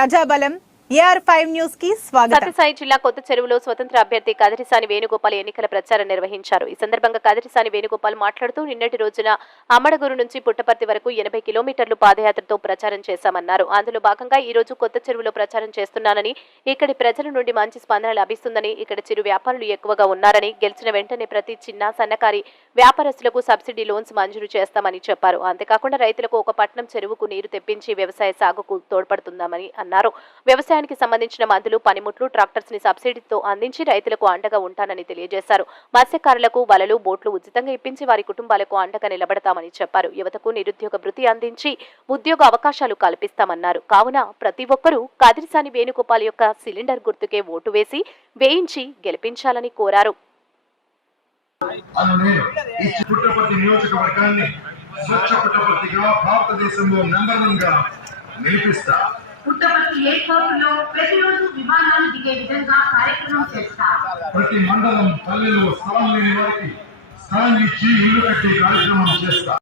ప్రజాబలం సత్యసాయి జిల్లా కొత్త చెరువులో స్వతంత్ర అభ్యర్థి కదిరిసాని వేణుగోపాల్ ఎన్నికల ప్రచారం నిర్వహించారు. ఈ సందర్భంగా కదిరిసాని వేణుగోపాల్ మాట్లాడుతూ నిన్నటి రోజున అమ్మడగురు నుంచి పుట్టపర్తి వరకు ఎనభై కిలోమీటర్లు పాదయాత్రతో ప్రచారం చేశామన్నారు. అందులో భాగంగా ఈ రోజు కొత్త చెరువులో ప్రచారం చేస్తున్నానని ఇక్కడి ప్రజల నుండి మంచి స్పందన లభిస్తుందని ఇక్కడ చిరు వ్యాపారులు ఎక్కువగా ఉన్నారని గెలిచిన వెంటనే ప్రతి చిన్న సన్నకారి వ్యాపారస్తులకు సబ్సిడీ లోన్స్ మంజూరు చేస్తామని చెప్పారు. అంతేకాకుండా రైతులకు ఒక పట్నం చెరువుకు నీరు తెప్పించి వ్యవసాయ సాగుకు తోడ్పడుతుందామని అన్నారు. వ్యవసాయానికి సంబంధించిన మందులు పనిముట్లు ట్రాక్టర్స్ని సబ్సిడీతో అందించి రైతులకు అండగా ఉంటానని తెలియజేశారు. మత్స్యకారులకు వలలు బోట్లు ఉచితంగా ఇప్పించి వారి కుటుంబాలకు అండగా నిలబడతామని చెప్పారు. యువతకు నిరుద్యోగ భృతి అందించి ఉద్యోగ అవకాశాలు కల్పిస్తామన్నారు. కావున ప్రతి ఒక్కరూ కాదిరిసాని వేణుగోపాల్ యొక్క సిలిండర్ గుర్తుకే ఓటు వేసి వేయించి గెలిపించాలని కోరారు. నియోజకవర్గాన్ని స్వచ్ఛ భారతదేశంలో నెంబర్ వన్గా నిలిపిస్తా పుట్టపర్తి ఎయిర్పోర్టులో ప్రతిరోజు విమానాలు దిగే విధంగా కార్యక్రమం చేస్తారు. ప్రతి మండలం పల్లెలు స్థలం లేని వారికి స్థలం ఇచ్చి ఇల్లు కట్టే కార్యక్రమం చేస్తారు.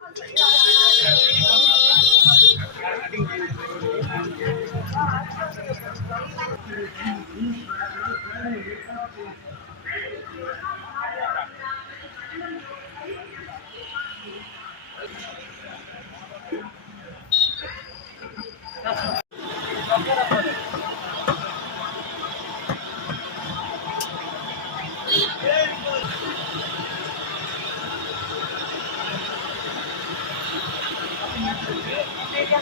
చేస్తా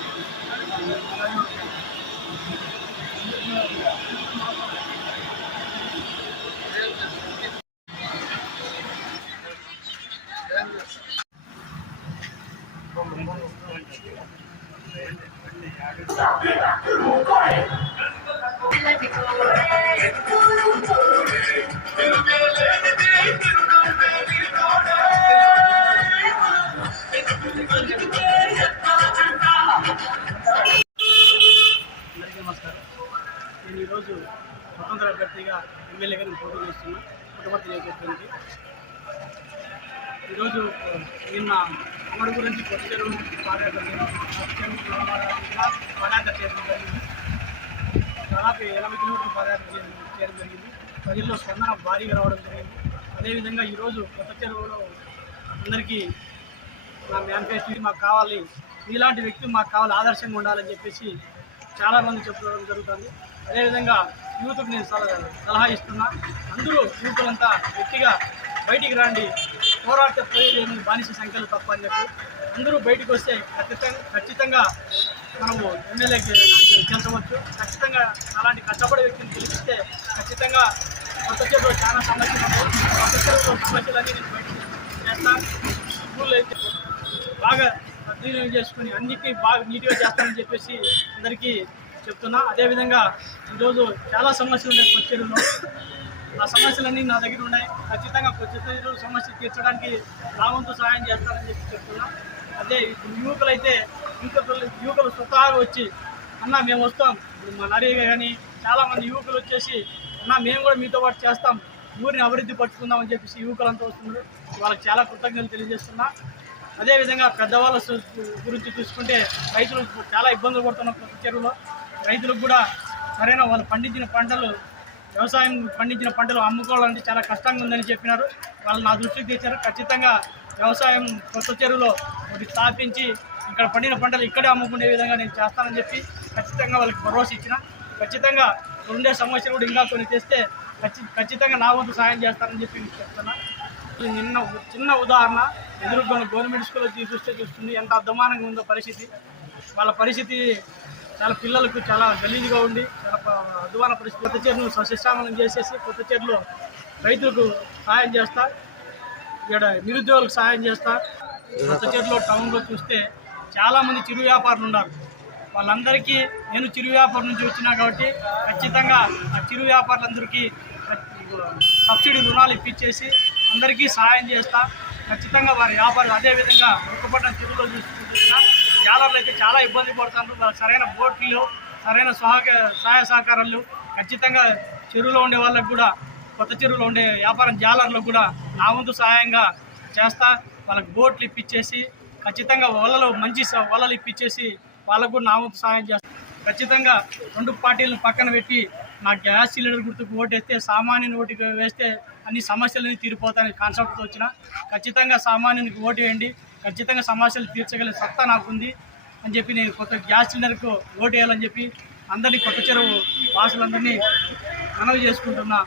అందరికీ ఎమ్మెల్యేగా నేను పోటీ చేస్తున్నా కుటుంబ తెలియజేస్తుంది ఈరోజు నిన్న అమ్మడి గురించి కొత్త పాదయాత్ర చేయడం, కొత్త పాదయాత్ర చేయడం జరిగింది. దాదాపు ఎనభై కిలోమీటర్లు పాదయాత్ర చేయడం జరిగింది. ప్రజల్లో స్పందన భారీగా రావడం జరిగింది. అదేవిధంగా ఈరోజు కొత్త చెరువులో అందరికీ మా మేనిఫెస్టో మాకు కావాలి. ఇలాంటి వ్యక్తి మాకు కావాలి ఆదర్శంగా ఉండాలని చెప్పేసి చాలా మంది చెప్పడం జరుగుతుంది. అదేవిధంగా యూత్కి నేను సలహా సలహా ఇస్తున్నా. అందరూ యూత్లంతా గట్టిగా బయటికి రండి. పోరాట ప్రయోజనం బానిస సంఖ్యలు తప్ప అని చెప్పి అందరూ బయటికి వస్తే ఖచ్చితంగా ఖచ్చితంగా మనము ఎమ్మెల్యేకి గెలవచ్చు ఖచ్చితంగా అలాంటి కష్టపడే వ్యక్తిని గెలిపిస్తే ఖచ్చితంగా కొత్త చెరువులో చాలా సమస్యలు కొత్త చెరువులో సమస్యలన్నీ నేను బయట చేస్తాను స్కూల్లో అయితే బాగా అధ్యయనం చేసుకుని అన్నిటినీ బాగా నీట్గా చేస్తామని చెప్పేసి అందరికీ చెప్తున్నా. అదేవిధంగా ఈరోజు చాలా సమస్యలు ఉన్నాయి కొచ్చేరులో. ఆ సమస్యలన్నీ నా దగ్గర ఉన్నాయి. ఖచ్చితంగా కొచ్చేరు సమస్య తీర్చడానికి నా సహాయం చేస్తానని చెప్పి చెప్తున్నా. అదే ఇప్పుడు యువకులు అయితే యువకులు యువకులు స్వతహాగా వచ్చి అన్న మేము వస్తాం. మా నరేగా కానీ చాలామంది యువకులు వచ్చేసి అన్న మేము కూడా మీతో పాటు చేస్తాం. ఊరిని అభివృద్ధి పట్టుకుందామని చెప్పేసి యువకులంతా వస్తున్నారు. వాళ్ళకి చాలా కృతజ్ఞతలు తెలియజేస్తున్నా. అదేవిధంగా పెద్దవాళ్ళ గురించి చూసుకుంటే రైతులు చాలా ఇబ్బందులు పడుతున్నారు కొత్త చెరువులో. రైతులకు కూడా సరైన వాళ్ళు పండించిన పంటలు వ్యవసాయం పండించిన పంటలు అమ్ముకోవాలంటే చాలా కష్టంగా ఉందని చెప్పినారు. వాళ్ళు నా దృష్టికి తెచ్చారు. ఖచ్చితంగా వ్యవసాయం కొత్త చెరువులో ఒకటి స్థాపించి ఇక్కడ పండిన పంటలు ఇక్కడే అమ్ముకునే విధంగా నేను చేస్తానని చెప్పి ఖచ్చితంగా వాళ్ళకి భరోసా ఇచ్చిన. ఖచ్చితంగా రెండే సమస్యలు కూడా ఇంకా కొన్ని తెస్తే ఖచ్చితంగా నా వంతు సాయం చేస్తానని చెప్పి చెప్తున్నాను నిన్న చిన్న ఉదాహరణ ఎదురుగొన్న గవర్నమెంట్ స్కూల్లో చూస్తే చూస్తుంది. ఎంత అధ్వానంగా ఉందో పరిస్థితి. వాళ్ళ పరిస్థితి చాలా పిల్లలకు చాలా గలీజ్గా ఉండి చాలా ప- పరిస్థితి. కొత్త చెరువును సస్యశ్యామలం చేసేసి కొత్త చెరువులో రైతులకు సహాయం చేస్తా. ఇక్కడ నిరుద్యోగులకు సహాయం చేస్తా. కొత్త చెరువులో టౌన్లో చూస్తే చాలామంది చిరు వ్యాపారులు ఉన్నారు. వాళ్ళందరికీ నేను చిరు వ్యాపారం నుంచి వచ్చినా కాబట్టి ఖచ్చితంగా ఆ చిరు వ్యాపారులందరికీ సబ్సిడీ రుణాలు ఇప్పించేసి అందరికీ సహాయం చేస్తా. ఖచ్చితంగా వారి వ్యాపారం అదేవిధంగా ఒక్కపట్నం చెరువులో చూసుకుంటున్నా. జాలర్లు అయితే చాలా ఇబ్బంది పడుతున్నారు. వాళ్ళకి సరైన బోట్లు సరైన సహక సహాయ సహకారాలు ఖచ్చితంగా చెరువులో ఉండే వాళ్ళకు కూడా కొత్త చెరువులో ఉండే వ్యాపారం జాలర్లకు కూడా నా వంతు సహాయంగా చేస్తా. వాళ్ళకి బోట్లు ఇప్పించేసి ఖచ్చితంగా వలలు మంచి స- వలలు ఇప్పించేసి వాళ్ళకు కూడా నా వంతు సహాయం చేస్తా. ఖచ్చితంగా రెండు పార్టీలను పక్కన పెట్టి నా గ్యాస్ సిలిండర్ గుర్తుకు ఓటేస్తే సామాన్యుని ఓటుకు వేస్తే అన్ని సమస్యలని తీరిపోతాయని కాన్సెప్ట్తో వచ్చిన. ఖచ్చితంగా సామాన్యునికి ఓటు వేయండి. ఖచ్చితంగా సమస్యలు తీర్చగల సత్తా నాకుంది అని చెప్పి నేను కొత్త గ్యాస్ సిలిండర్కు ఓటు వేయాలని చెప్పి అందరినీ కొత్త చెరువు వాసులందరినీ మనవి చేసుకుంటున్నా.